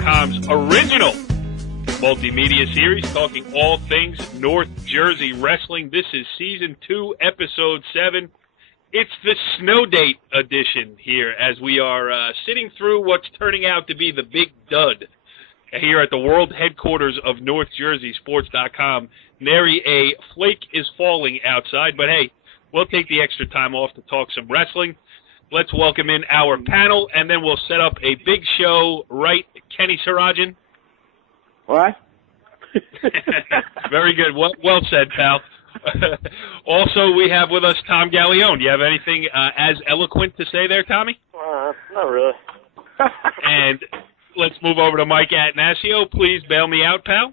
NorthJerseySports.com's original multimedia series talking all things North Jersey wrestling. This is Season 2, Episode 7. It's the Snow Date edition here as we are sitting through what's turning out to be the big dud here at the world headquarters of NorthJerseySports.com. Nary a flake is falling outside, but hey, we'll take the extra time off to talk some wrestling. Let's welcome in our panel, and then we'll set up a big show, right, Kenny Sarajan? What? Very good. Well said, pal. Also, we have with us Tom Gallione. Do you have anything as eloquent to say there, Tommy? Not really. And let's move over to Mike Atanasio. Please bail me out, pal.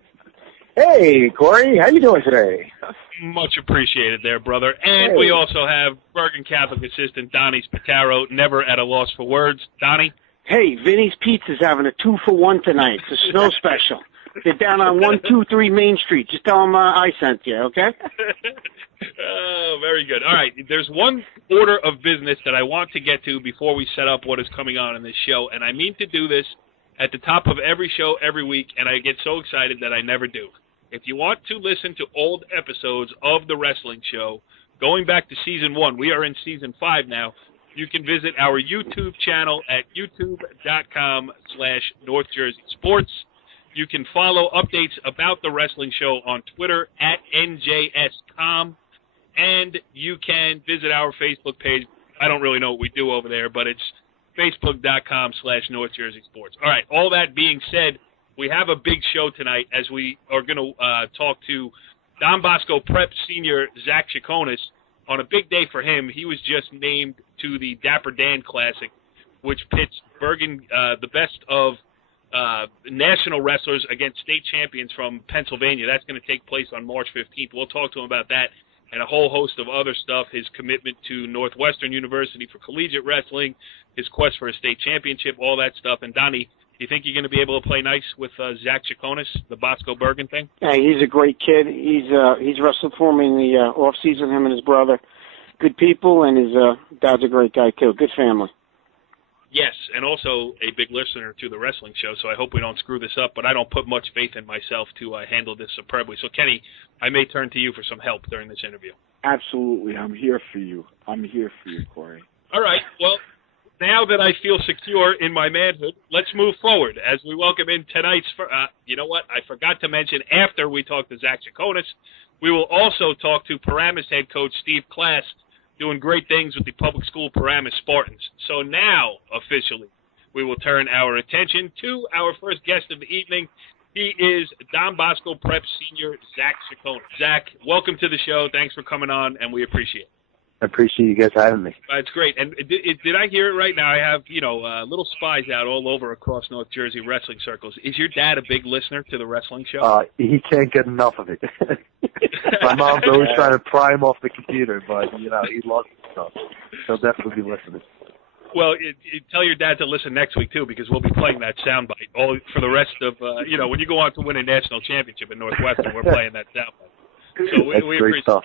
Hey, Corey. How you doing today? Much appreciated there, brother. And we also have Bergen Catholic assistant Donnie Spataro, never at a loss for words. Donnie? Hey, Vinny's Pizza's having a 2-for-1 tonight. It's a snow special. They're down on 123 Main Street. Just tell them I sent you, okay? Oh, very good. All right, there's one order of business that I want to get to before we set up what is coming on in this show, and I mean to do this at the top of every show every week, and I get so excited that I never do. If you want to listen to old episodes of The Wrestling Show, going back to Season 1, we are in Season 5 now, you can visit our YouTube channel at youtube.com/NorthJerseySports. You can follow updates about The Wrestling Show on Twitter at NJScom, and you can visit our Facebook page. I don't really know what we do over there, but it's facebook.com/NorthJerseySports. All right, all that being said, we have a big show tonight as we are going to talk to Don Bosco Prep senior Zack Chakonis on a big day for him. He was just named to the Dapper Dan Classic, which pits Bergen, the best of national wrestlers against state champions from Pennsylvania. That's going to take place on March 15th. We'll talk to him about that and a whole host of other stuff, his commitment to Northwestern University for collegiate wrestling, his quest for a state championship, all that stuff. And Donnie, do you think you're going to be able to play nice with Zack Chakonis, the Bosco Bergen thing? Yeah, he's a great kid. He's wrestled for me in the off season. Him and his brother, good people, and his dad's a great guy too. Good family. Yes, and also a big listener to the wrestling show. So I hope we don't screw this up. But I don't put much faith in myself to handle this superbly. So Kenny, I may turn to you for some help during this interview. Absolutely, I'm here for you. I'm here for you, Corey. All right. Well, now that I feel secure in my manhood, let's move forward as we welcome in tonight's, you know what, I forgot to mention after we talk to Zack Chakonis, we will also talk to Paramus head coach Steve Klass, doing great things with the public school Paramus Spartans. So now, officially, we will turn our attention to our first guest of the evening. He is Don Bosco Prep senior Zack Chakonis. Zack, welcome to the show. Thanks for coming on, and we appreciate it. I appreciate you guys having me. That's great. And did I hear it right now? I have, little spies out all over across North Jersey wrestling circles. Is your dad a big listener to the wrestling show? He can't get enough of it. My mom's always trying to pry him off the computer, but, he loves the stuff. He'll definitely be listening. Well, tell your dad to listen next week, too, because we'll be playing that soundbite all for the rest of, when you go on to win a national championship in Northwestern, we're playing that soundbite. So we great appreciate stuff.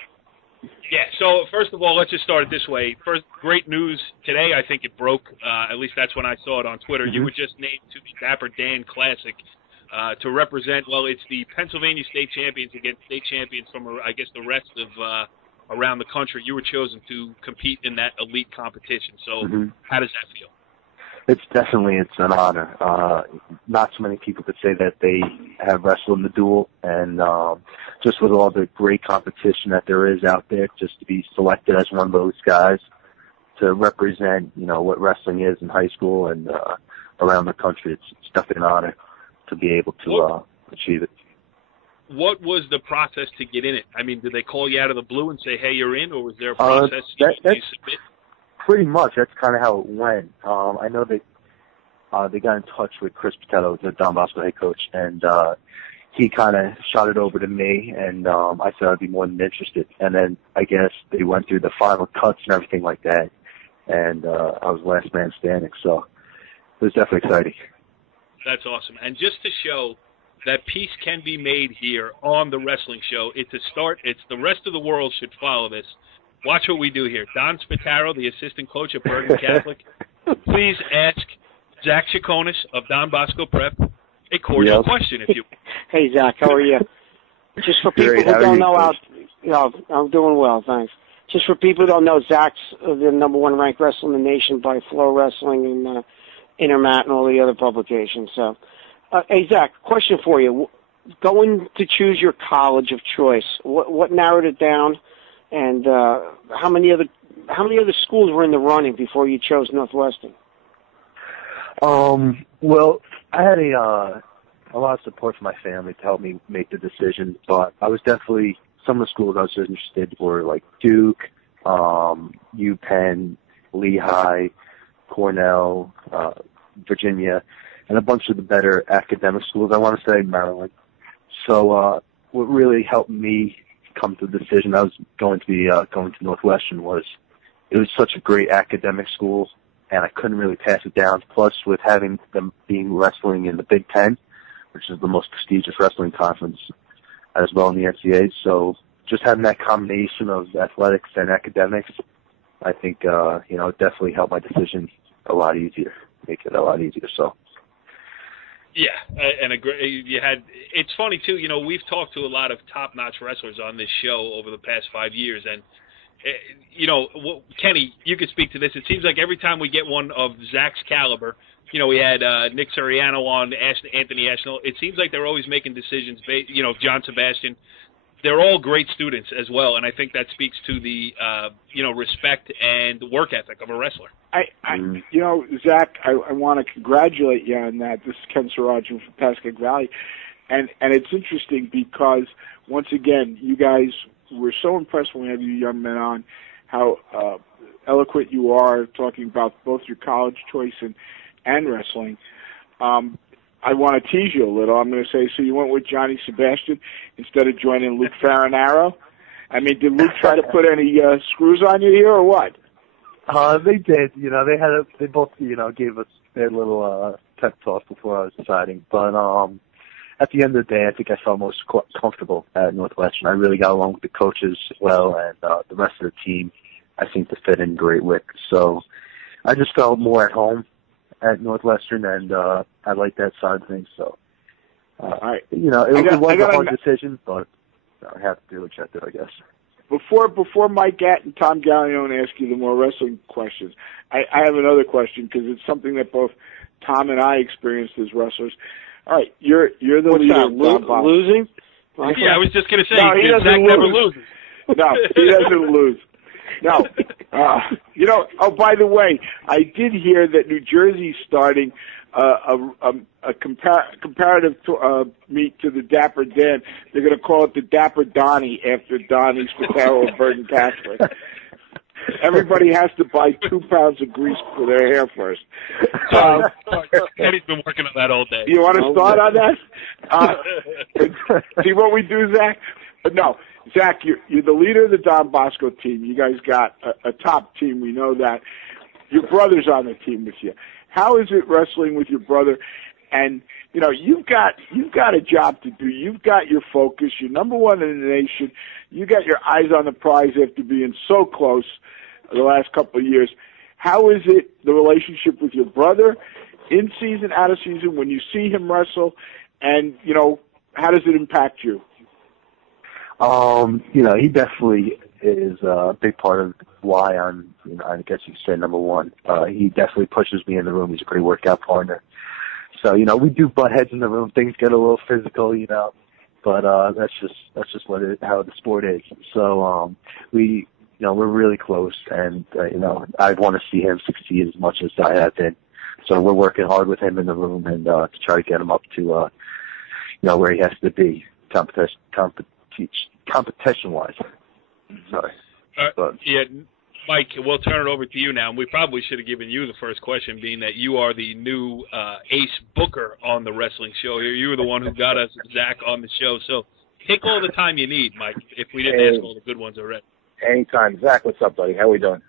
Yeah, so first of all, let's just start it this way. First, great news today. I think it broke. At least that's when I saw it on Twitter. Mm-hmm. You were just named to the Dapper Dan Classic to represent, it's the Pennsylvania state champions against state champions from, I guess, the rest of around the country. You were chosen to compete in that elite competition. So How does that feel? It's an honor. Not so many people could say that they have wrestled in the duel, and just with all the great competition that there is out there, just to be selected as one of those guys to represent, what wrestling is in high school and around the country, it's definitely an honor to be able to achieve it. What was the process to get in it? I mean, did they call you out of the blue and say, hey, you're in, or was there a process you submit? Pretty much. That's kind of how it went. I know they got in touch with Chris Patello, the Don Bosco head coach, and he kind of shot it over to me, and I said I'd be more than interested. And then I guess they went through the final cuts and everything like that, and I was last man standing. So it was definitely exciting. That's awesome. And just to show that peace can be made here on the wrestling show, it's a start. It's the rest of the world should follow this. Watch what we do here. Don Spataro, the assistant coach at Bergen Catholic, please ask Zack Chakonis of Don Bosco Prep A cordial question, if you. Hey, Zach, how are you? Just for people who don't know, I'm doing well, thanks. Just for people who don't know, Zach's the number one ranked wrestler in the nation by Flow Wrestling and Intermat and all the other publications. So, hey, Zach, question for you. Going to choose your college of choice, what narrowed it down, and how many other schools were in the running before you chose Northwestern? Well, I had a lot of support from my family to help me make the decision, but I was definitely, some of the schools I was interested were like Duke, UPenn, Lehigh, Cornell, Virginia, and a bunch of the better academic schools. I want to say Maryland. So what really helped me come to the decision I was going to be going to Northwestern was it was such a great academic school, and I couldn't really pass it down. Plus, with having them being wrestling in the Big Ten, which is the most prestigious wrestling conference as well in the NCAA. So just having that combination of athletics and academics, I think, it definitely helped my decision a lot easier, make it a lot easier. So. Yeah, and it's funny too. We've talked to a lot of top-notch wrestlers on this show over the past 5 years, and Kenny, you could speak to this. It seems like every time we get one of Zach's caliber, we had Nick Soriano on, Anthony Ashnell. It seems like they're always making decisions. John Sebastian. They're all great students as well, and I think that speaks to the respect and the work ethic of a wrestler. Zach, I want to congratulate you on that. This is Ken Sarajan from Pascagoula Valley, and it's interesting because once again, you guys were so impressed when we had you young men on, how eloquent you are talking about both your college choice and wrestling. I want to tease you a little. I'm going to say, so you went with Johnny Sebastian instead of joining Luke Farinaro? I mean, did Luke try to put any screws on you here or what? They did. They both, gave us their little pep talk before I was deciding. But at the end of the day, I think I felt most comfortable at Northwestern. I really got along with the coaches well, and the rest of the team I seemed to fit in great with. So I just felt more at home at Northwestern, and I like that side of things. So, it was a hard decision, but I have to do what you have to do, I guess. Before Mike Gatt and Tom Gallione ask you the more wrestling questions, I have another question because it's something that both Tom and I experienced as wrestlers. All right, you're the leader. Losing? Yeah, I was just going to say, no, he doesn't Zach lose. never loses. No, he doesn't lose. No. By the way, I did hear that New Jersey's starting a comparative meet to the Dapper Dan. They're going to call it the Dapper Donnie after Donnie Spataro of Bergen County. Everybody has to buy 2 pounds of grease for their hair first. Eddie's been working on that all day. You want to start on that? See what we do, Zach? But no, Zach, you're the leader of the Don Bosco team. You guys got a top team. We know that. Your brother's on the team with you. How is it wrestling with your brother? And you've got a job to do. You've got your focus. You're number one in the nation. You got your eyes on the prize after being so close the last couple of years. How is it, the relationship with your brother, in season, out of season, when you see him wrestle, and how does it impact you? He definitely is a big part of why I'm, I guess you could say number one. He definitely pushes me in the room. He's a great workout partner. So, we do butt heads in the room. Things get a little physical, but that's just how the sport is. So, we're really close, and I want to see him succeed as much as I have been. So we're working hard with him in the room and to try to get him up to where he has to be competition-wise. Sorry. Yeah, Mike, we'll turn it over to you now. And we probably should have given you the first question, being that you are the new ace booker on the wrestling show here. You were the one who got us Zach on the show. So take all the time you need, Mike, if we didn't ask all the good ones already. Anytime. Zach, what's up, buddy? How we doing?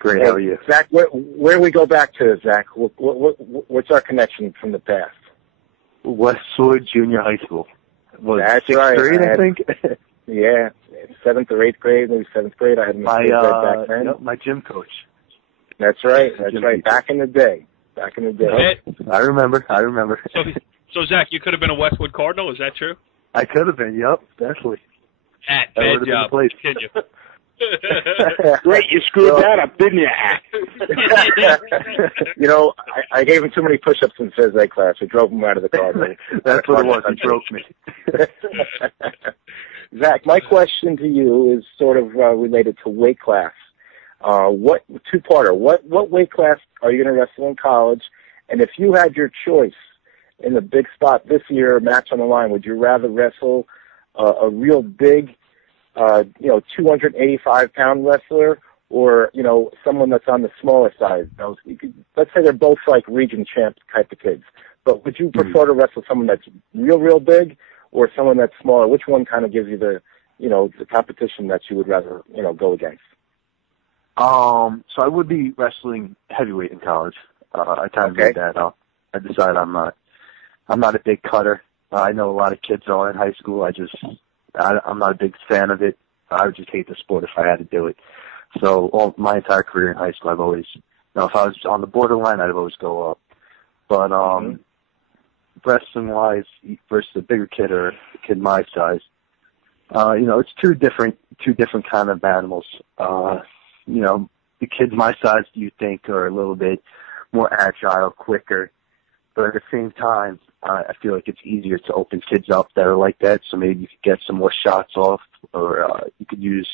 Great. How are you? Zach, where do we go back to, Zach? What's our connection from the past? Westwood Junior High School. That's 6th right. grade, I think. Yeah, 7th or 8th grade, maybe 7th grade. I had my back then. My gym coach. That's right. That's right. Back in the day. I remember. So, Zach, you could have been a Westwood Cardinal. Is that true? I could have been. Yep, definitely. Bad job. Continue. Great, you screwed that up, didn't you? I gave him too many push-ups in phys ed class. I drove him out of the car. That's what it was. He broke me. Zach, my question to you is sort of related to weight class. Two-parter. What weight class are you going to wrestle in college? And if you had your choice in the big spot this year, match on the line, would you rather wrestle a real big 285-pound wrestler, or someone that's on the smaller side? Let's say they're both like region champ type of kids, but would you prefer to wrestle someone that's real big, or someone that's smaller? Which one kind of gives you the competition that you would rather go against? So I would be wrestling heavyweight in college. I kind of made that up. I decided I'm not a big cutter. I know a lot of kids are in high school. I'm not a big fan of it. I would just hate the sport if I had to do it. So my entire career in high school, I've always, if I was on the borderline, I'd always go up. But wrestling-wise, versus a bigger kid or a kid my size, it's two different kind of animals. The kids my size, you think, are a little bit more agile, quicker, but at the same time, I feel like it's easier to open kids up that are like that, so maybe you could get some more shots off, or you could use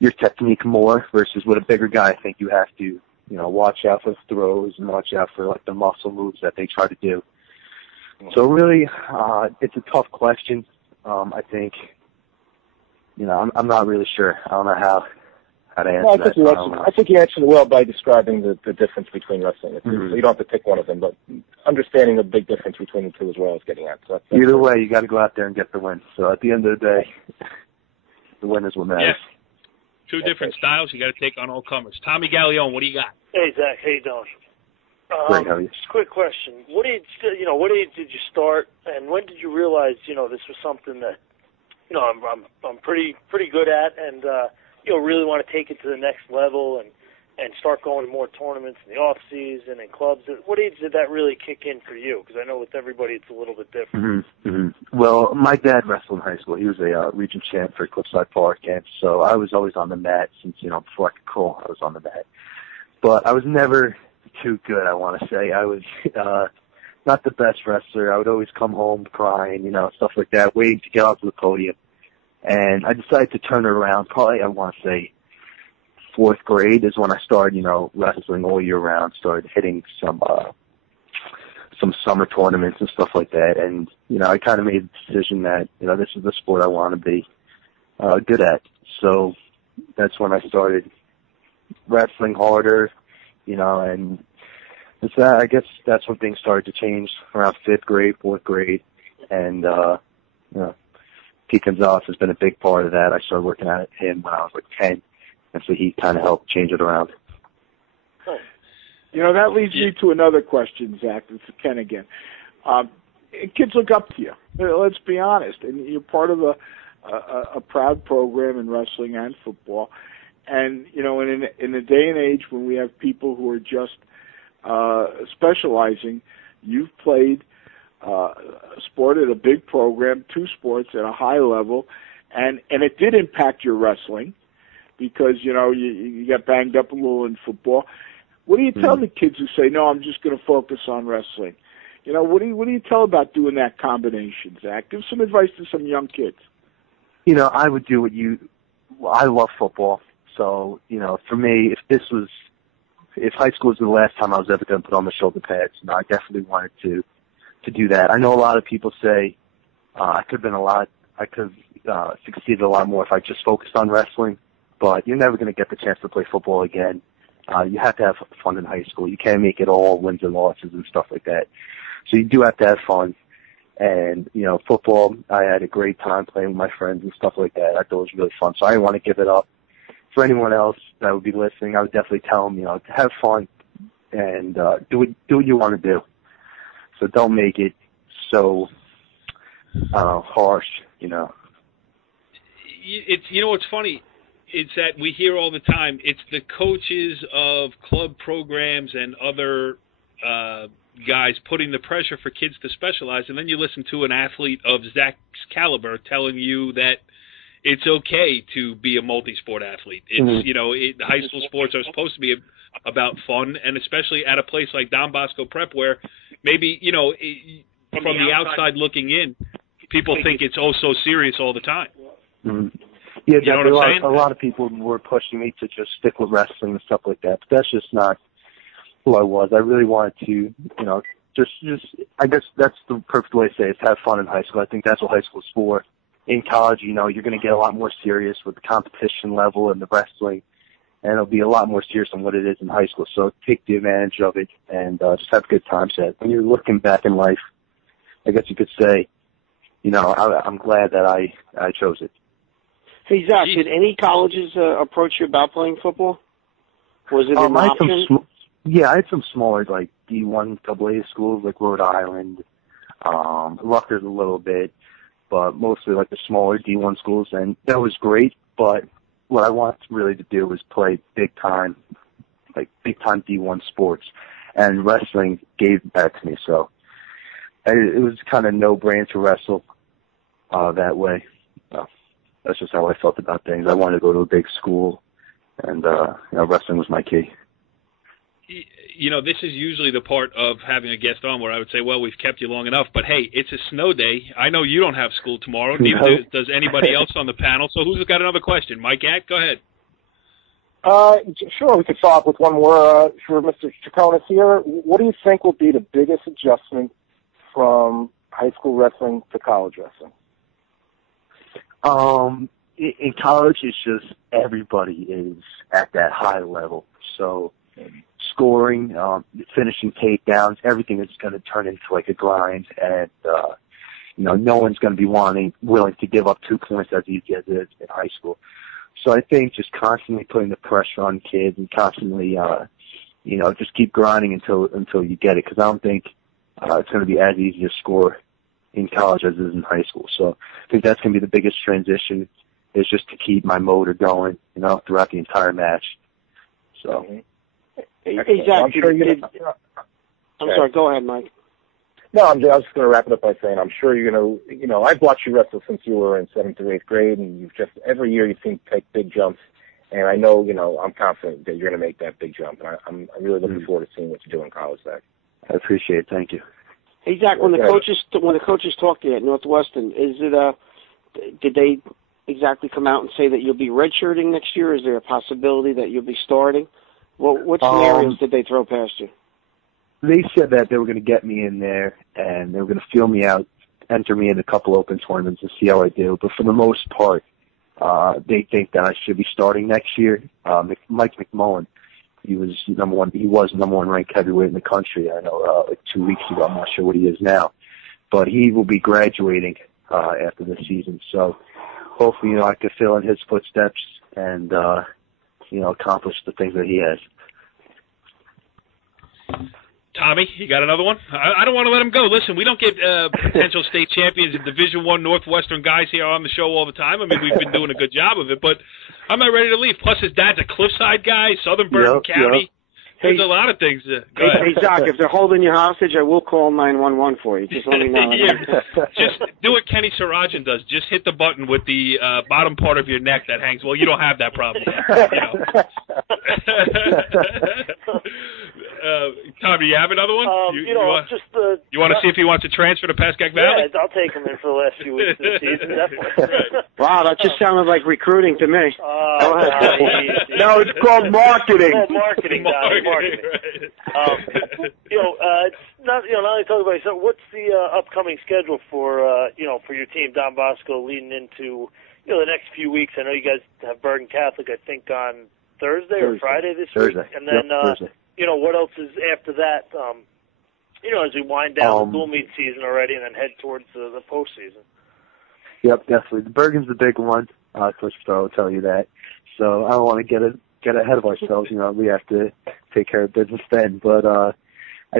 your technique more, versus with a bigger guy, I think you have to, watch out for throws and watch out for like the muscle moves that they try to do. So really, it's a tough question. I think, I'm not really sure. I don't know how to answer I think you answered it well by describing the difference between wrestling. So you don't have to pick one of them, but understanding the big difference between the two as well is getting at. So that's either way, you got to go out there and get the win. So at the end of the day, the win is what matters. Yeah. Two different styles. You got to take on all comers. Tommy Gallione, what do you got? Hey Zach, how you doing? Great, how are you? Just a quick question. What age did you start, and when did you realize this was something that I'm pretty good at, and really want to take it to the next level and start going to more tournaments in the off season and clubs? What age did that really kick in for you? Because I know with everybody it's a little bit different. Well, my dad wrestled in high school. He was a region champ for Cliffside Park, and so I was always on the mat since before I could crawl. I was on the mat, but I was never too good. I want to say I was not the best wrestler. I would always come home crying, stuff like that, waiting to get onto the podium. And I decided to turn it around. Probably, I want to say, 4th grade is when I started, wrestling all year round. Started hitting some summer tournaments and stuff like that. And I kind of made the decision that this is the sport I want to be good at. So that's when I started wrestling harder, and it's that. I guess that's when things started to change around 5th grade, 4th grade, and Pete Gonzalez has been a big part of that. I started working at him when I was like 10, and so he kind of helped change it around. That leads me to another question, Zach. It's Ken again. Kids look up to you. Let's be honest, and you're part of a proud program in wrestling and football. And in a day and age when we have people who are just specializing, you've played sport at a big program, 2 sports at a high level, and it did impact your wrestling because you got banged up a little in football. What do you tell the kids who say, "No, I'm just going to focus on wrestling"? What do you tell about doing that combination, Zach? Give some advice to some young kids. I would do I love football, so for me, if high school was the last time I was ever going to put on the shoulder pads, I definitely wanted to do that. I know a lot of people say I could have succeeded a lot more if I just focused on wrestling, but you're never going to get the chance to play football again. You have to have fun in high school. You can't make it all wins and losses and stuff like that. So you do have to have fun. And, football, I had a great time playing with my friends and stuff like that. I thought it was really fun. So I didn't want to give it up. For anyone else that would be listening, I would definitely tell them, to have fun and do what you want to do. So don't make it so harsh, It's what's funny? It's that we hear all the time. It's the coaches of club programs and other guys putting the pressure for kids to specialize, and then you listen to an athlete of Zack's caliber telling you that it's okay to be a multi-sport athlete. It's the high school sports are supposed to be about fun, and especially at a place like Don Bosco Prep where maybe from the outside looking in, people think it's oh so serious all the time. Mm-hmm. Yeah, you know what I'm saying? A lot of people were pushing me to just stick with wrestling and stuff like that, but that's just not who I was. I really wanted to, just I guess that's the perfect way to say it, is have fun in high school. I think that's what high school is for. In college, you're going to get a lot more serious with the competition level and the wrestling, and it'll be a lot more serious than what it is in high school. So take the advantage of it and just have a good time. So when you're looking back in life, I guess you could say, I'm glad that I chose it. Hey, Zack, did any colleges approach you about playing football? Was it an option? I had some smaller, like D1 AA schools, like Rhode Island, Rutgers a little bit, but mostly like the smaller D1 schools, and that was great. But what I wanted really to do was play big time D1 sports, and wrestling gave that to me. So it was kind of no-brainer to wrestle that way. That's just how I felt about things. I wanted to go to a big school, and wrestling was my key. This is usually the part of having a guest on where I would say, well, we've kept you long enough, but hey, it's a snow day. I know you don't have school tomorrow, neither does anybody else on the panel. So who's got another question? Mike Ack, go ahead. Sure, we could start off with one more for Mr. Chakonis here. What do you think will be the biggest adjustment from high school wrestling to college wrestling? In college, it's just everybody is at that high level. So scoring, finishing takedowns, everything is going to turn into like a grind, and no one's going to be willing to give up 2 points as easy as it is in high school. So I think just constantly putting the pressure on kids and constantly, just keep grinding until you get it, because I don't think it's going to be as easy to score in college as it is in high school. So I think that's going to be the biggest transition, is just to keep my motor going, throughout the entire match. So. Hey, Zack, I'm sorry, go ahead, Mike. No, I was just going to wrap it up by saying I'm sure you're going to, I've watched you wrestle since you were in 7th or 8th grade, and you've just, every year you seem to take big jumps, and I know, I'm confident that you're going to make that big jump, and I'm really looking forward to seeing what you do in college, Zack. I appreciate it. Thank you. Hey, Zack, when the coaches talk to you at Northwestern, did they exactly come out and say that you'll be redshirting next year? Is there a possibility that you'll be starting? What scenarios did they throw past you? They said that they were going to get me in there, and they were going to feel me out, enter me in a couple open tournaments and see how I do. But for the most part, they think that I should be starting next year. Mike McMullen, he was number one ranked heavyweight in the country. I know, like 2 weeks ago. I'm not sure what he is now, but he will be graduating after the season. So hopefully, I can fill in his footsteps and accomplish the things that he has. Tommy, you got another one? I don't want to let him go. Listen, we don't get potential state champions and Division I Northwestern guys here on the show all the time. I mean, we've been doing a good job of it, but I'm not ready to leave. Plus, his dad's a Cliffside guy, Southern Bergen County. Yep. There's a lot of things. Hey, Zack, if they're holding you hostage, I will call 911 for you. Just let me know. Just do what Kenny Sarajan does. Just hit the button with the bottom part of your neck that hangs. Well, you don't have that problem. Tom, do you have another one? You want to see if he wants to transfer to Pascack Valley? Yeah, I'll take him in for the last few weeks of the season, definitely. Wow, that just sounded like recruiting to me. Go ahead. No, it's called marketing. It's called marketing, Donnie. Marketing. It's not only talk about yourself. What's the upcoming schedule for for your team, Don Bosco, leading into the next few weeks? I know you guys have Bergen Catholic, I think, on Thursday or Friday this week, and then Thursday. What else is after that? As we wind down the dual meet season already, and then head towards the postseason. Yep, definitely. The Bergen's the big one. Coach Starr will tell you that. So I don't want to get ahead of ourselves. We have to take care of business then. But I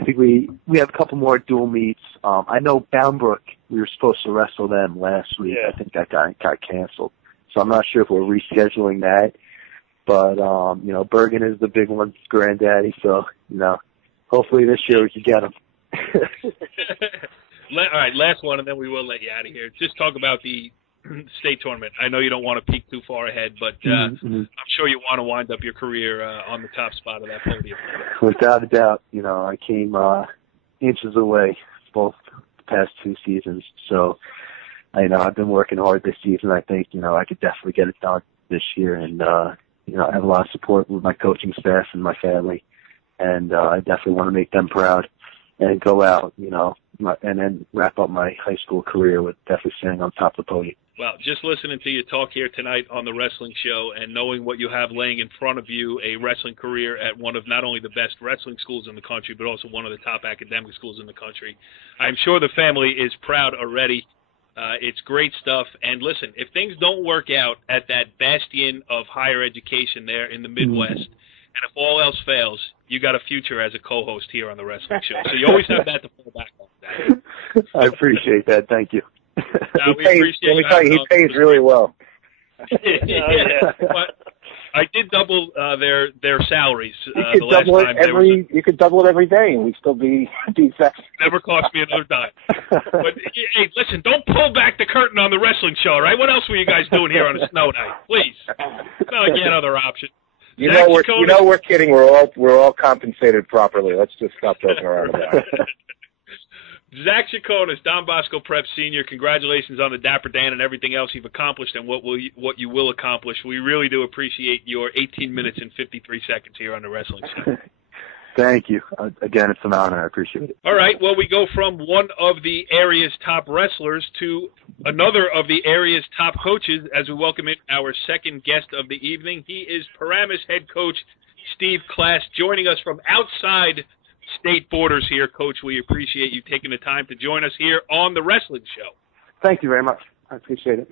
think we have a couple more dual meets. I know Boundbrook, we were supposed to wrestle them last week. Yeah. I think that got canceled. So I'm not sure if we're rescheduling that. But, Bergen is the big one, granddaddy. So, hopefully this year we can get him. All right, last one, and then we will let you out of here. Just talk about the state tournament. I know you don't want to peek too far ahead, but I'm sure you want to wind up your career on the top spot of that podium. Without a doubt, I came inches away both the past 2 seasons. So, I've been working hard this season. I think, I could definitely get it done this year. And, I have a lot of support with my coaching staff and my family. And I definitely want to make them proud and go out, and then wrap up my high school career with definitely staying on top of the podium. Well, just listening to you talk here tonight on the wrestling show and knowing what you have laying in front of you, a wrestling career at one of not only the best wrestling schools in the country, but also one of the top academic schools in the country, I'm sure the family is proud already. It's great stuff. And listen, if things don't work out at that bastion of higher education there in the Midwest, and if all else fails, you got a future as a co-host here on the wrestling show. So you always have that to fall back on. I appreciate that. Thank you. He pays really well. Yeah. But I did double their salaries the last time. You could double it every day, and we'd still be sexy. Never cost me another dime. But hey, listen, don't pull back the curtain on the wrestling show, right? What else were you guys doing here on a snow night? Please, no, get another option. You know we're kidding. We're all compensated properly. Let's just stop joking around about it. Zack Chakonis, Don Bosco Prep Senior, congratulations on the Dapper Dan and everything else you've accomplished and what you will accomplish. We really do appreciate your 18 minutes and 53 seconds here on the Wrestling Show. Thank you. Again, it's an honor. I appreciate it. All right. Well, we go from one of the area's top wrestlers to another of the area's top coaches as we welcome in our second guest of the evening. He is Paramus head coach Steve Klass, joining us from outside state borders here. Coach, we appreciate you taking the time to join us here on the Wrestling Show. Thank you very much. I appreciate it.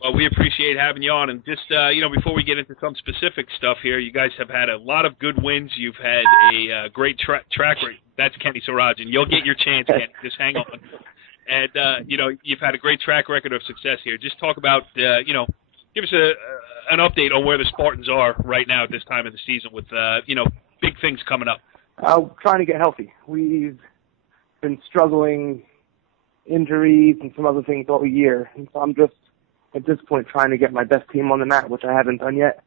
Well, we appreciate having you on. And just, before we get into some specific stuff here, you guys have had a lot of good wins. You've had a great track record. That's Kenny Sarajan. You'll get your chance, Kenny. Just hang on. And, you've had a great track record of success here. Just talk about, give us an update on where the Spartans are right now at this time of the season with, big things coming up. Trying to get healthy. We've been struggling, injuries and some other things all year. And so I'm just, at this point, trying to get my best team on the mat, which I haven't done yet.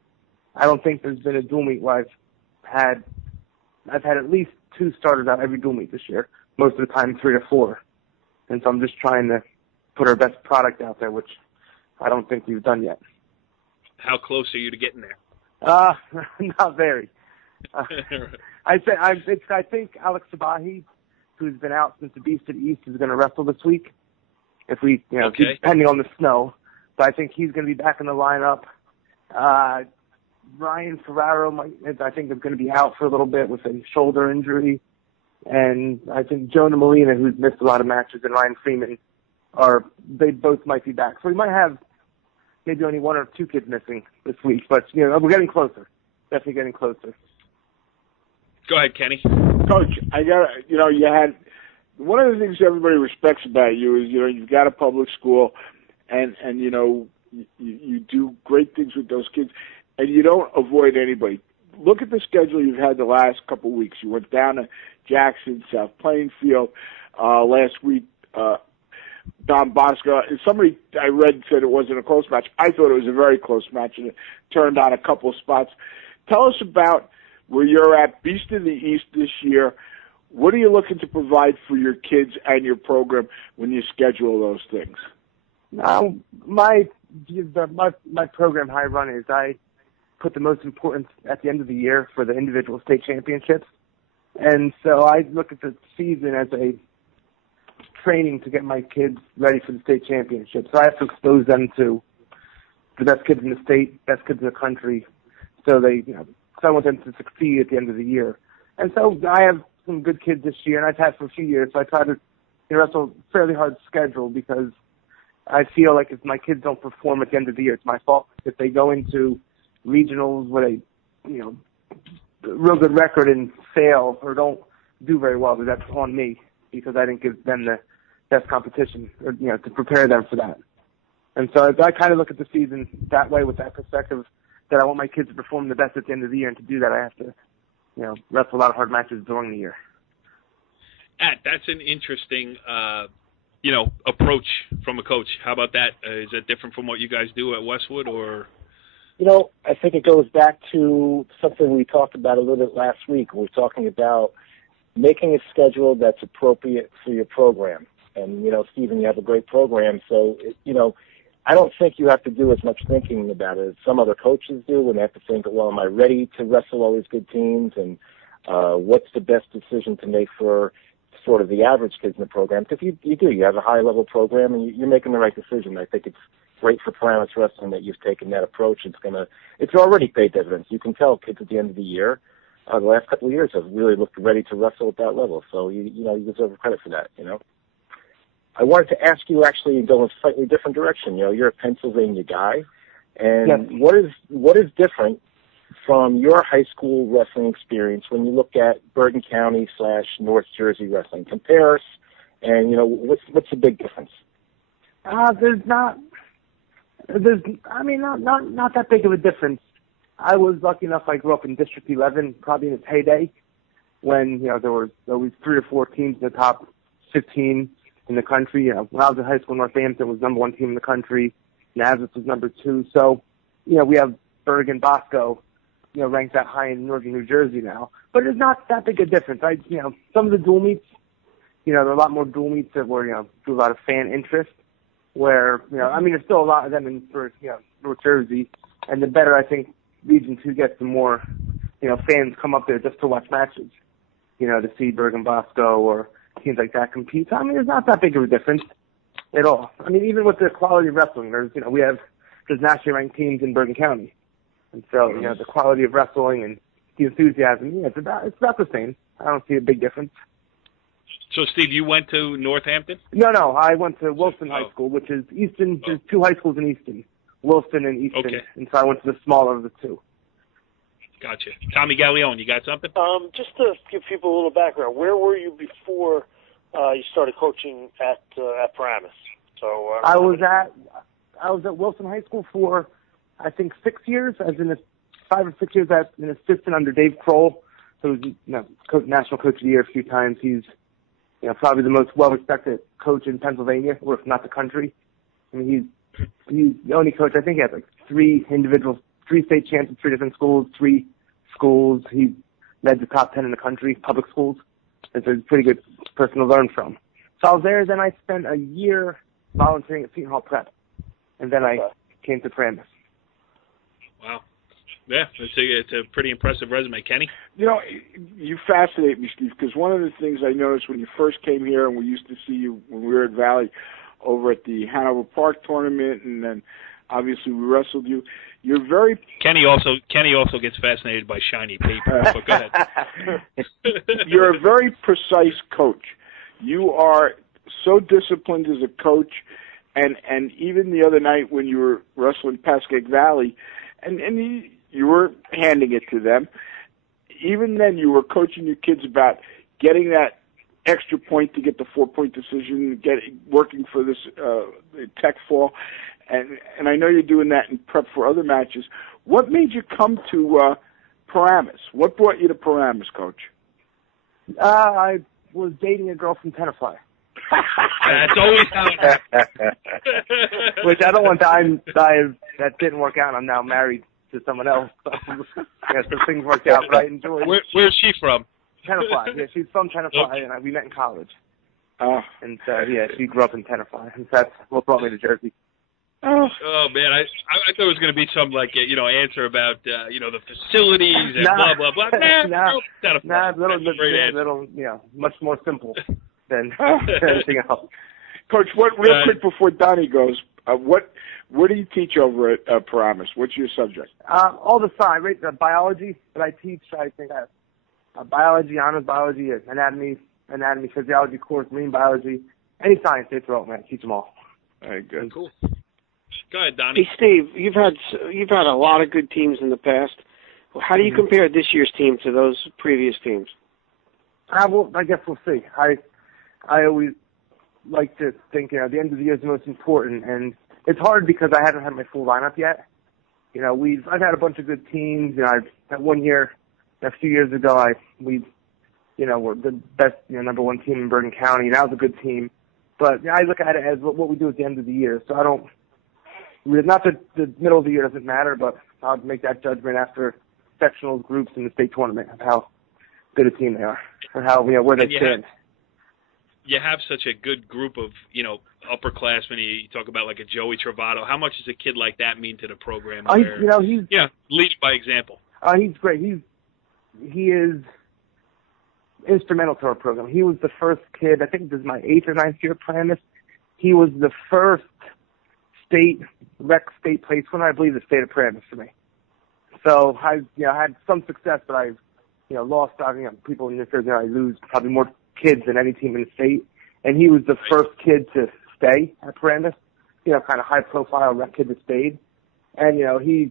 I don't think there's been a dual meet where I've had at least 2 starters out every dual meet this year, most of the time 3 or 4. And so I'm just trying to put our best product out there, which I don't think we've done yet. How close are you to getting there? Not very. I think Alex Sabahi, who's been out since the Beast of the East, is going to wrestle this week. If we, depending on the snow. So I think he's going to be back in the lineup. Ryan Ferraro, I think, is going to be out for a little bit with a shoulder injury. And I think Jonah Molina, who's missed a lot of matches, and Ryan Freeman, they both might be back. So we might have maybe only 1 or 2 kids missing this week. But, we're getting closer. Definitely getting closer. Go ahead, Kenny. Coach, you had one of the things everybody respects about you is, you've got a public school and you do great things with those kids and you don't avoid anybody. Look at the schedule you've had the last couple of weeks. You went down to Jackson, South Plainfield, last week, Don Bosco. Somebody I read said it wasn't a close match. I thought it was a very close match and it turned on a couple of spots. Tell us about where you're at, Beast of the East this year. What are you looking to provide for your kids and your program when you schedule those things? My program, how I run, is I put the most importance at the end of the year for the individual state championships. And so I look at the season as a training to get my kids ready for the state championships. So I have to expose them to the best kids in the state, best kids in the country, so I want them to succeed at the end of the year. And so I have some good kids this year, and I've had for a few years, so I try to wrestle a fairly hard schedule because I feel like if my kids don't perform at the end of the year, it's my fault. If they go into regionals with a real good record and fail or don't do very well, that's on me because I didn't give them the best competition or, to prepare them for that. And so I kind of look at the season that way with that perspective, that I want my kids to perform the best at the end of the year, and to do that I have to, wrestle a lot of hard matches during the year. That's an interesting, approach from a coach. How about that? Is that different from what you guys do at Westwood, or? I think it goes back to something we talked about a little bit last week. We're talking about making a schedule that's appropriate for your program. And, Stephen, you have a great program, so, I don't think you have to do as much thinking about it as some other coaches do, when they have to think, well, am I ready to wrestle all these good teams, and what's the best decision to make for sort of the average kids in the program? Because you have a high-level program, and you're making the right decision. I think it's great for Paramus Wrestling that you've taken that approach. It's already paid dividends. You can tell kids at the end of the year, the last couple of years have really looked ready to wrestle at that level. So, you deserve credit for that, I wanted to ask you actually to go in a slightly different direction. You're a Pennsylvania guy, and yes. What is different from your high school wrestling experience when you look at Bergen County / North Jersey wrestling? Compare us, and what's the big difference? There's not that big of a difference. I was lucky enough. I grew up in District 11, probably in its heyday, when there was always 3 or 4 teams in the top 15 in the country. When I was in high school, Northampton was number 1 team in the country. Nazareth was number 2. So, we have Bergen Bosco, ranked that high in northern New Jersey now. But it's not that big a difference. Some of the dual meets, there are a lot more dual meets that were, drew a lot of fan interest. Where, there's still a lot of them in North Jersey. And the better, I think, Region 2 gets, the more, fans come up there just to watch matches, to see Bergen Bosco or teams like that compete. So, there's not that big of a difference at all. Even with the quality of wrestling, there's nationally ranked teams in Bergen County. And so, the quality of wrestling and the enthusiasm, it's about the same. I don't see a big difference. So, Steve, you went to Northampton? No, I went to Wilson High School, which is Easton. There's 2 high schools in Easton, Wilson and Easton. Okay. And so I went to the smaller of the 2. Gotcha. Tommy Galleone, you got something? Just to give people a little background, where were you before you started coaching at Paramus? So I was at Wilson High School for, I think, 6 years, as in 5 or 6 years as an assistant under Dave Kroll, who's national coach of the year a few times. He's probably the most well-respected coach in Pennsylvania, or if not the country. He's the only coach. I think he has 3 state champs in 3 different schools, 3 schools. He led the top 10 in the country, public schools. And so he's a pretty good person to learn from. So I was there. Then I spent a year volunteering at Seton Hall Prep, and then I came to Paramus. Wow. Yeah, it's a pretty impressive resume. Kenny? You fascinate me, Steve, because one of the things I noticed when you first came here, and we used to see you when we were at Valley over at the Hanover Park tournament, and then obviously we wrestled you. You're very... Kenny also gets fascinated by shiny paper, but go ahead. You're a very precise coach. You are so disciplined as a coach, and even the other night when you were wrestling Pascagoula Valley, and you were handing it to them. Even then, you were coaching your kids about getting that extra point to get the 4-point decision, working for this tech fall, and I know you're doing that in prep for other matches. What made you come to Paramus? What brought you to Paramus, Coach? I was dating a girl from Tenafly. That's always how it happens. Which I don't want that didn't work out. I'm now married to someone else. So things worked out, but I enjoyed it. Where's she from? Tenafly. Yeah, she's from Tenafly, and we met in college. And she grew up in Tenafly, and that's what brought me to Jersey. Oh man, I thought it was going to be some answer about the facilities and blah blah blah. Little much more simple than anything else. Coach, real quick before Donnie goes, what do you teach over at Paramus? What's your subject? All the science, right? The biology that I teach. I think I have biology, honors biology, anatomy, physiology course, marine biology, any science they throw at me. I teach them all. Very good. Cool. Go ahead, Donnie. Hey, Steve, you've had a lot of good teams in the past. How do you compare this year's team to those previous teams? I guess we'll see. I always like to think, the end of the year is the most important, and it's hard because I haven't had my full lineup yet. I've had a bunch of good teams. That one year, a few years ago, we we're the best, number one team in Bergen County, and that was a good team. But I look at it as what we do at the end of the year. So I don't, not that the middle of the year doesn't matter, but I'll make that judgment after sectionals, groups, in the state tournament of how good a team they are, or how, where they stand. You have such a good group of, upperclassmen. You talk about like a Joey Travato. How much does a kid like that mean to the program? He's lead by example. He's great. He is instrumental to our program. He was the first kid, I think this is my 8th or 9th year at Paramus. He was the first rec state place winner, I believe, the state of Paramus for me. So I had some success, but I've lost. People in New Jersey, I lose probably more kids than any team in the state. And he was the first kid to stay at Paramus, kind of high profile rec kid that stayed. And he's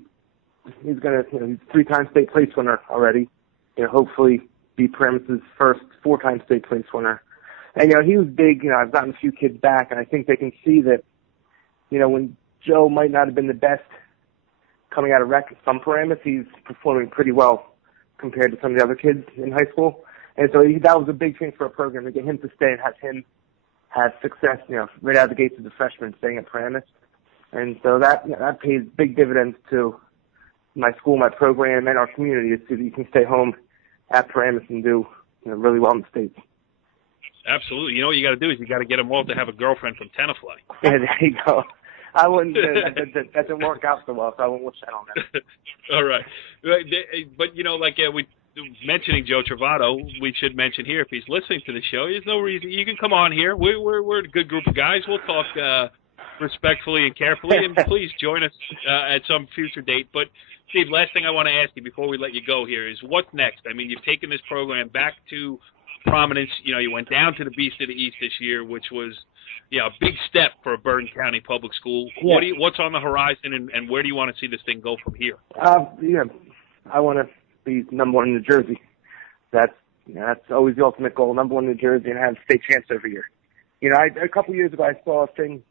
3-time state place winner already. Hopefully be Paramus's first 4-time state place winner. And he was big. I've gotten a few kids back, and I think they can see that. When Joe might not have been the best coming out of rec at some Paramus, he's performing pretty well compared to some of the other kids in high school. And so that was a big thing for a program, to get him to stay and have him have success, right out of the gates as a freshman staying at Paramus. And so that pays big dividends to my school, my program, and our community, so that you can stay home at Paramus and do really well in the States. Absolutely. What you got to do is you got to get them all to have a girlfriend from Tenafly. Yeah, there you go. I wouldn't. That doesn't work out so well, so I won't wish that on that. All right, but we mentioning Joe Travato, we should mention here, if he's listening to the show, there's no reason you can come on here. We're a good group of guys. We'll talk respectfully and carefully, and please join us at some future date. But Steve, last thing I want to ask you before we let you go here is what's next? I mean, you've taken this program back to prominence. You went down to the Beast of the East this year, which was a big step for a Bergen County public school. Yeah. What's on the horizon, and where do you want to see this thing go from here? I want to be number one in New Jersey. That's always the ultimate goal, number one in New Jersey, and have state champs every year. A couple years ago I saw a thing,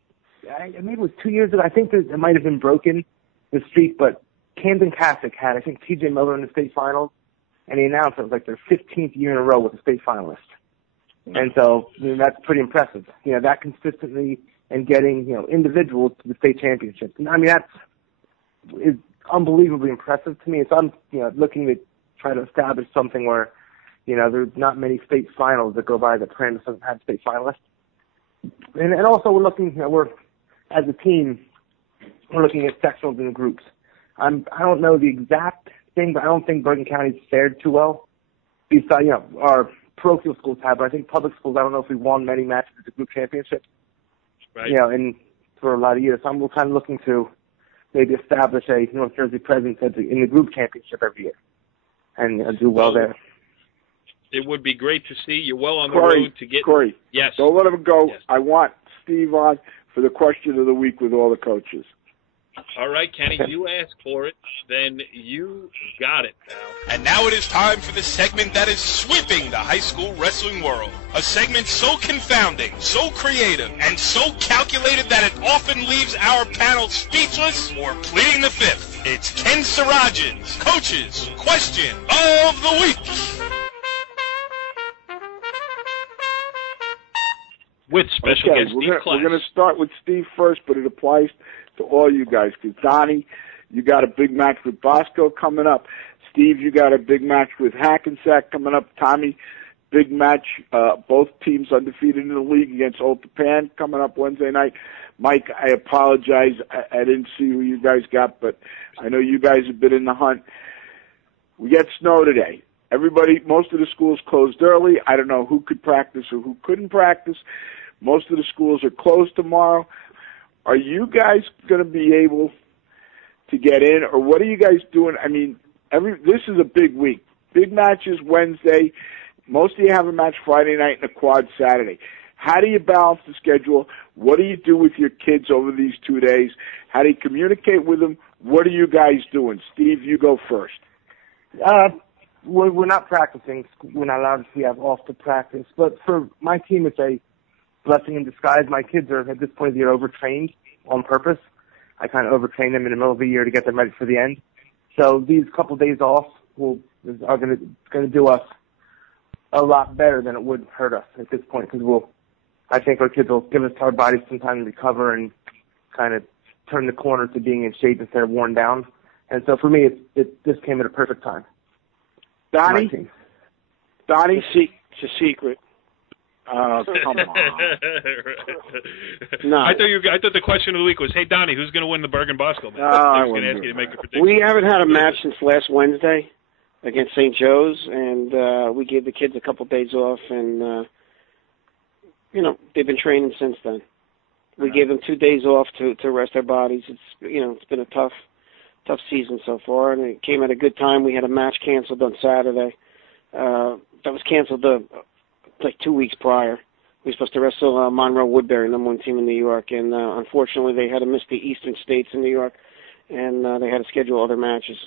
maybe it was 2 years ago, I think it might have been broken, the streak, but Camden Catholic had, I think, T.J. Miller in the state finals, and he announced it was like their 15th year in a row with a state finalist. And so that's pretty impressive. That consistently and getting individuals to the state championships. And I mean is unbelievably impressive to me. So I'm looking to try to establish something where there's not many state finals that go by that Paramus doesn't have state finalists. And also we're looking we're as a team we're looking at sectionals and groups. I don't know the exact thing, but I don't think Bergen County's fared too well. Besides, our parochial schools have, but I think public schools, I don't know if we won many matches at the group championship. Right. And for a lot of years. So we're kind of looking to maybe establish a North Jersey presence in the group championship every year and do well there. It would be great to see. You're well on the road to get... Corey, yes. Don't let him go. Yes. I want Steve on for the question of the week with all the coaches. All right, Kenny, you asked for it, then you got it now. And now it is time for the segment that is sweeping the high school wrestling world. A segment so confounding, so creative, and so calculated that it often leaves our panel speechless or pleading the fifth. It's Ken Sirajan's Coach's Question of the Week. With special guest Steve Klass. We're going to start with Steve first, but it applies to all you guys. Because Donnie, you got a big match with Bosco coming up. Steve, you got a big match with Hackensack coming up. Tommy, big match. Both teams undefeated in the league against Old Japan coming up Wednesday night. Mike, I apologize. I didn't see who you guys got, but I know you guys have been in the hunt. We get snow today. Most of the schools closed early. I don't know who could practice or who couldn't practice. Most of the schools are closed tomorrow. Are you guys going to be able to get in, or what are you guys doing? I mean, this is a big week. Big matches Wednesday. Most of you have a match Friday night and a quad Saturday. How do you balance the schedule? What do you do with your kids over these 2 days? How do you communicate with them? What are you guys doing? Steve, you go first. We're not practicing. We're not allowed to have off to practice. But for my team, it's a blessing in disguise. My kids are, at this point of the year, overtrained on purpose. I kind of overtrain them in the middle of the year to get them ready for the end. So these couple days off are going to do us a lot better than it would hurt us at this point, because I think our kids will give us our bodies some time to recover and kind of turn the corner to being in shape instead of worn down. And so for me, this came at a perfect time. Donnie, it's a secret. Oh, come on. No. I thought the question of the week was, hey, Donnie, who's going to win the Bergen Bosco match? I was going to ask you to make a prediction. We haven't had a match since last Wednesday against St. Joe's, and we gave the kids a couple days off, and, they've been training since then. We gave them 2 days off to rest their bodies. It's been a tough season so far, and it came at a good time. We had a match canceled on Saturday. That was canceled like 2 weeks prior. We were supposed to wrestle Monroe Woodbury, number 1 team in New York, and unfortunately they had to miss the Eastern States in New York, and they had to schedule other matches,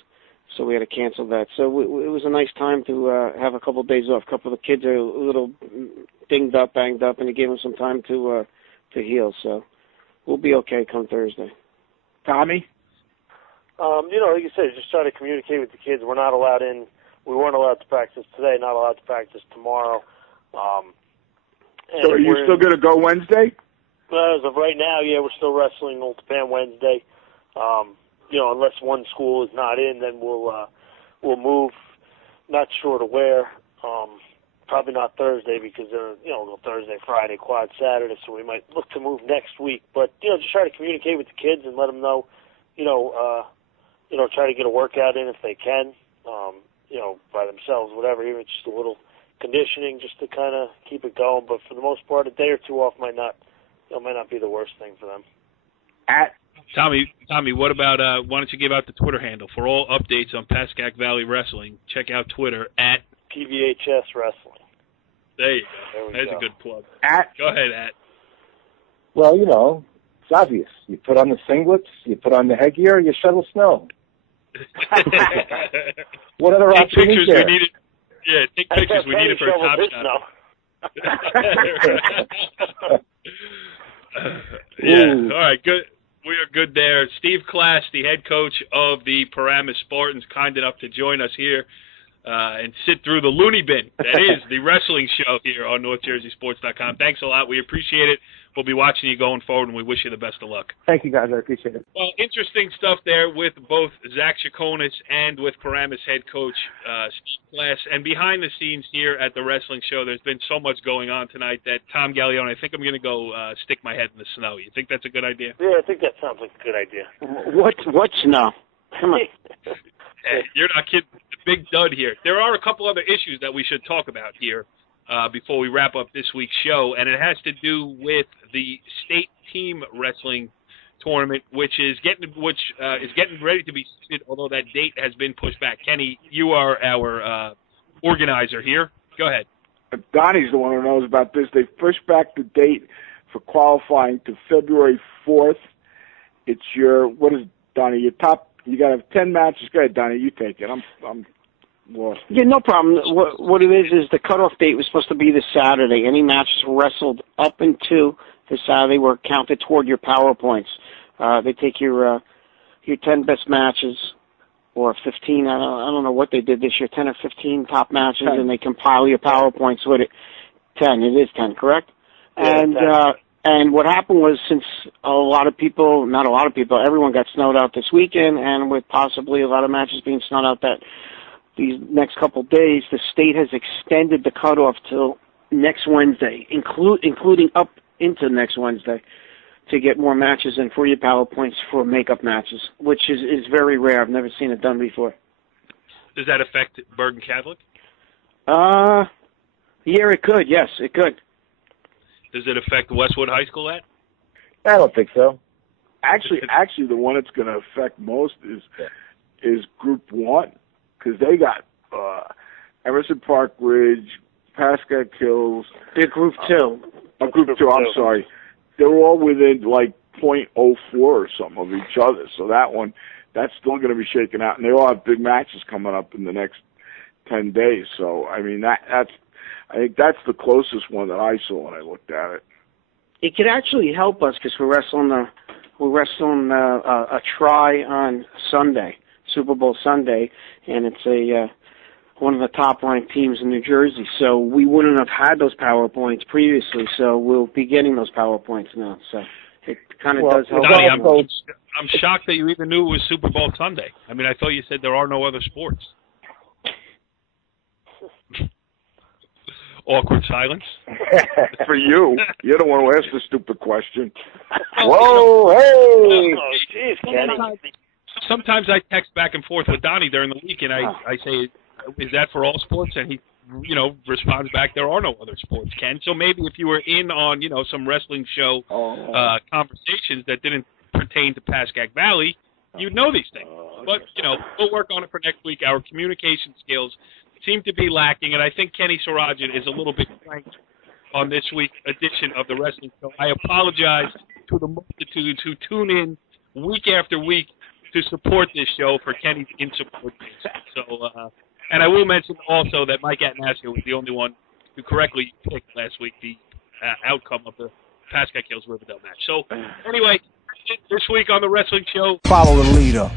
so we had to cancel that. So it was a nice time to have a couple of days off. A couple of the kids are a little banged up, and it gave them some time to heal. So we'll be okay come Thursday. Tommy? Like you said, just try to communicate with the kids. We weren't allowed to practice today, not allowed to practice tomorrow. So are you still going to go Wednesday? As of right now, yeah, we're still wrestling Old Japan Wednesday. Unless one school is not in, then we'll move. Not sure to where. Probably not Thursday because they're Thursday, Friday, quad Saturday, so we might look to move next week. But just try to communicate with the kids and let them know. Try to get a workout in if they can. By themselves, whatever, even just a little conditioning just to kind of keep it going. But for the most part, a day or two off might not be the worst thing for them. Tommy, what about, why don't you give out the Twitter handle? For all updates on Pascack Valley Wrestling, check out Twitter at PVHS Wrestling. There you go. There's a good plug. Go ahead, Well, it's obvious. You put on the singlets, you put on the headgear, you shovel snow. What other option is there? Take pictures. We need it for a top shot. All right, good. We are good there. Steve Klass, the head coach of the Paramus Spartans, kind enough to join us here and sit through the loony bin. That is the wrestling show here on NorthJerseySports.com. Thanks a lot. We appreciate it. We'll be watching you going forward, and we wish you the best of luck. Thank you, guys. I appreciate it. Well, interesting stuff there with both Zack Chakonis and with Paramus head coach Steve Klass. And behind the scenes here at the wrestling show, there's been so much going on tonight that Tom Gallione, I think I'm going to go stick my head in the snow. You think that's a good idea? Yeah, I think that sounds like a good idea. What snow? Come on. Hey, you're not kidding. The big dud here. There are a couple other issues that we should talk about here before we wrap up this week's show, and it has to do with the state team wrestling tournament, which is getting ready to be seated, although that date has been pushed back. Kenny, you are our organizer here. Go ahead. Donnie's the one who knows about this. They pushed back the date for qualifying to February 4th. It's Donnie, your top. You got to have 10 matches. Go ahead, Donnie. You take it. I'm lost. Yeah, no problem. What it is the cutoff date was supposed to be this Saturday. Any matches wrestled up into this Saturday were counted toward your power points. They take your 10 best matches or 15. I don't know what they did this year. 10 or 15 top matches, 10. And they compile your power points with it. 10. It is 10, correct? Yeah, and what happened was, since everyone got snowed out this weekend, and with possibly a lot of matches being snowed out these next couple of days, the state has extended the cutoff till next Wednesday, including up into next Wednesday, to get more matches in for your power points for makeup matches, which is very rare. I've never seen it done before. Does that affect Bergen Catholic? Yeah, it could. Yes, it could. Does it affect Westwood High School, Ed? I don't think so. Actually, the one it's going to affect most is Group 1, because they got Emerson Park Ridge, Pascack Hills. They're Group 2. Group 2, I'm sorry. They're all within like .04 or something of each other. So that's still going to be shaken out. And they all have big matches coming up in the next 10 days. So, I mean, I think that's the closest one that I saw when I looked at it. It could actually help us because we're wrestling a try on Sunday, Super Bowl Sunday, and it's one of the top-ranked teams in New Jersey. So we wouldn't have had those PowerPoints previously, so we'll be getting those PowerPoints now. So it kind of does help. Donnie, I'm shocked that you even knew it was Super Bowl Sunday. I mean, I thought you said there are no other sports. Awkward silence. For you. You're the one who asked the stupid question. Whoa, hey! Oh, jeez, Kenny. Sometimes I text back and forth with Donnie during the week, and I say, is that for all sports? And he, responds back, there are no other sports, Ken. So maybe if you were in on, some wrestling show conversations that didn't pertain to Pascack Valley, you'd know these things. But, we'll work on it for next week. Our communication skills seem to be lacking, and I think Kenny Sarajan is a little bit cranked on this week's edition of the Wrestling Show. I apologize to the multitudes who tune in week after week to support this show for Kenny's insubordination. So, and I will mention also that Mike Atanasio was the only one who correctly picked last week the outcome of the Pascack Hills Riverdale match. So, anyway, this week on the Wrestling Show, follow the leader.